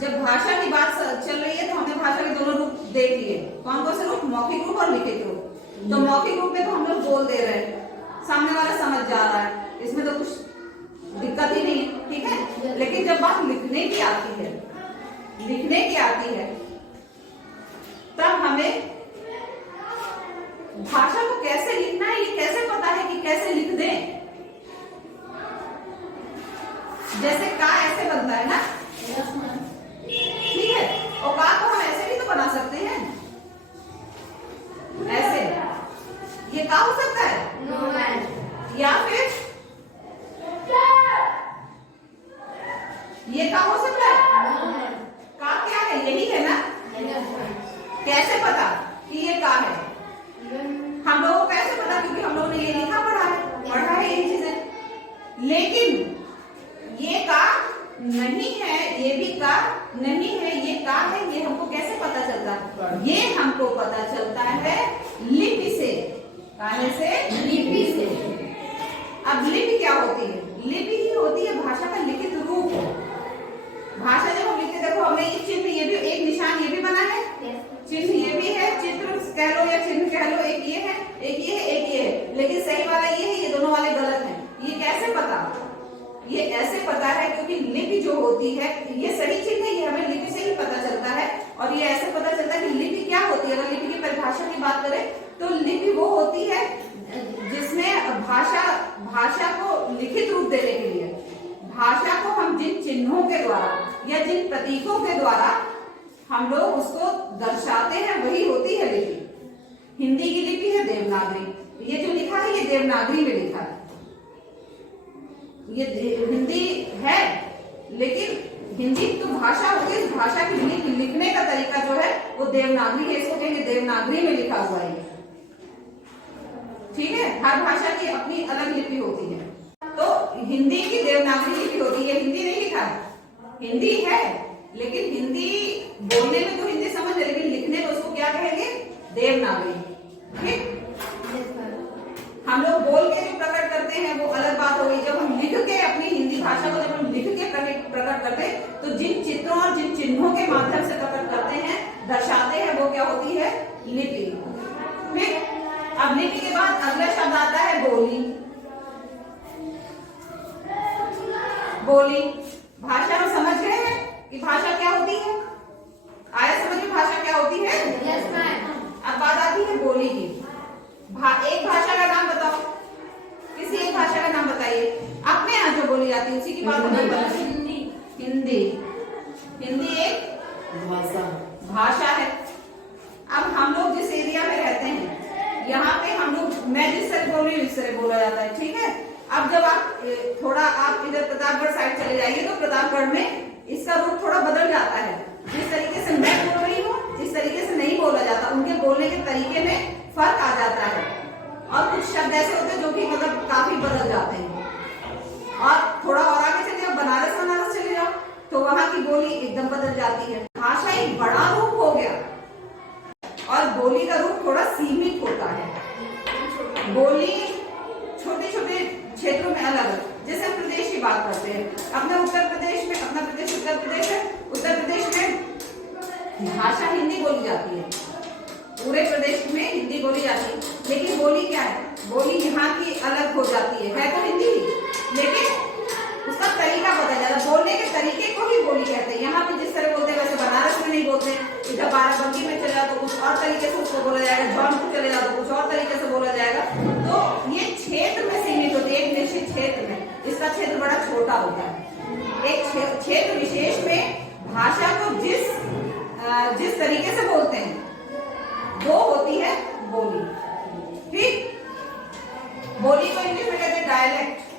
जब भाषा की बात चल रही है तो हमने भाषा के दोनों रूप देख लिए। कौन कौन से रूप? मौखिक रूप और लिखित रूप। तो मौखिक रूप में तो हम लोग बोल दे रहे हैं, सामने वाला समझ जा रहा है, इसमें तो कुछ दिक्कत ही नहीं, ठीक है। लेकिन जब बात लिखने की आती है, तब हमें भाषा को कैसे लिखना है ये कैसे पता है कि कैसे लिख दें। जैसे का ऐसे बनता है ना, ठीक है, और का को हम ऐसे भी तो बना सकते हैं, ऐसे। ये का हो सकता है, या फिर ये का हो सकता है। का क्या है? यही है ना। कैसे पता कि ये का है? हम लोगों को कैसे पता? क्योंकि हम लोगों ने ये लिखा पढ़ा है ये चीजें। लेकिन ये का नहीं है, ये भी का नहीं है, ये का है, ये हमको कैसे पता चलता है? ये हमको पता चलता है लिपि से। काहे से? लिपि से। अब लिपि क्या होती है? लिपि ही होती है भाषा का लिखित रूप। भाषा जब हम लिखते, देखो हमने ये चिन्ह, ये भी एक निशान ये भी बना है, चिन्ह ये भी है, चित्र कह लो या चिन्ह कह लो, एक ये है, एक ये है, एक ये है, लेकिन सही वाला ये है, ये दोनों वाले गलत हैं। ये कैसे पता? ये ऐसे पता है क्योंकि लिपि जो होती है, ये सही चिन्ह है, ये हमें लिपि से ही पता चलता है। और ये ऐसे पता चलता है कि लिपि क्या होती है। अगर लिपि की परिभाषा की बात करें तो लिपि वो होती है जिसमें भाषा को लिखित रूप देने के लिए, भाषा को हम जिन चिन्हों के द्वारा या जिन प्रतीकों के द्वारा हम लोग उसको दर्शाते हैं, वही होती है लिपि। हिंदी की लिपि है देवनागरी। ये जो लिखा है ये देवनागरी में लिखा है। ये हिंदी है, लेकिन हिंदी तो भाषा होगी, इस भाषा की लिखने का तरीका जो है वो देवनागरी है। इसको कहेंगे देवनागरी में लिखा हुआ है, ठीक है। हर भाषा की अपनी अलग लिपि होती है। तो हिंदी की देवनागरी लिपि होती है। हिंदी नहीं लिखा है, हिंदी है, लेकिन हिंदी बोलने में तो हिंदी समझ है, लेकिन लिखने में उसको क्या कहेंगे? देवनागरी, ठीक। हम लोग बोल के जो प्रकट करते हैं वो अलग बात हो गई। जब हम लिख के अपनी हिंदी भाषा को जब हम लिख के प्रकट करते हैं तो जिन चित्रों और जिन चिन्हों के माध्यम से प्रकट करते हैं, दर्शाते हैं, वो क्या होती है? लिपि, ठीक। अब लिपि के बाद अगला शब्द आता है बोली। बोली भाषा में समझ गए हैं कि भाषा क्या होती है? आया समझ में भाषा क्या होती है? Yes ma'am. अब बात आती है बोली की। एक भाषा का नाम बताओ, किसी एक भाषा का नाम बताइए। अपने यहाँ जो बोली जाती है उसी की बात बताइए। हिंदी। हिंदी एक भाषा है। अब हम लोग जिस एरिया में रहते हैं, यहाँ पे हम लोग, मैं जिस तरह बोल रही हूँ इस तरह बोला जाता है, ठीक है। अब जब आप थोड़ा आप इधर प्रतापगढ़ साइड चले जाइए तो प्रतापगढ़ में इसका रूप थोड़ा बदल जाता है। जिस तरीके से मैं बोल रही हूँ इस तरीके से नहीं बोला जाता, उनके बोलने के तरीके में फर्क आ जाता है। और कुछ शब्द ऐसे होते हैं जो कि मतलब काफी बदल जाते हैं। और थोड़ा और आगे चले जाओ, बनारस चले जाओ तो वहां की बोली एकदम बदल जाती है। भाषा एक बड़ा रूप हो गया और बोली का रूप थोड़ा सीमित होता है। बोली छोटे छोटे क्षेत्रों में अलग। जैसे हम प्रदेश की बात करते हैं, अपने उत्तर प्रदेश में, अपना प्रदेश उत्तर प्रदेश है, उत्तर प्रदेश में भाषा हिंदी बोली जाती है, पूरे प्रदेश में हिंदी बोली जाती है। लेकिन बोली क्या है? बोली यहाँ की अलग हो जाती है तो हिंदी ही, लेकिन उसका तरीका बदल जाता है। बोलने के तरीके को ही बोली कहते हैं। यहाँ पे जिस तरह बोलते हैं वैसे बनारस में नहीं बोलते। इधर बाराबंकी में चले जाओ तो कुछ और तरीके से उसको बोला जाएगा, जौनपुर चले जाओ तो कुछ और तरीके से बोला जाएगा। तो ये क्षेत्र में सीमित होती है, एक निश्चित क्षेत्र में। इसका क्षेत्र बड़ा छोटा होता है। एक क्षेत्र विशेष में भाषा को जिस तरीके से बोलते हैं वो होती है बोली, ठीक। बोली को इंग्लिश में कहते हैं डायलेक्ट।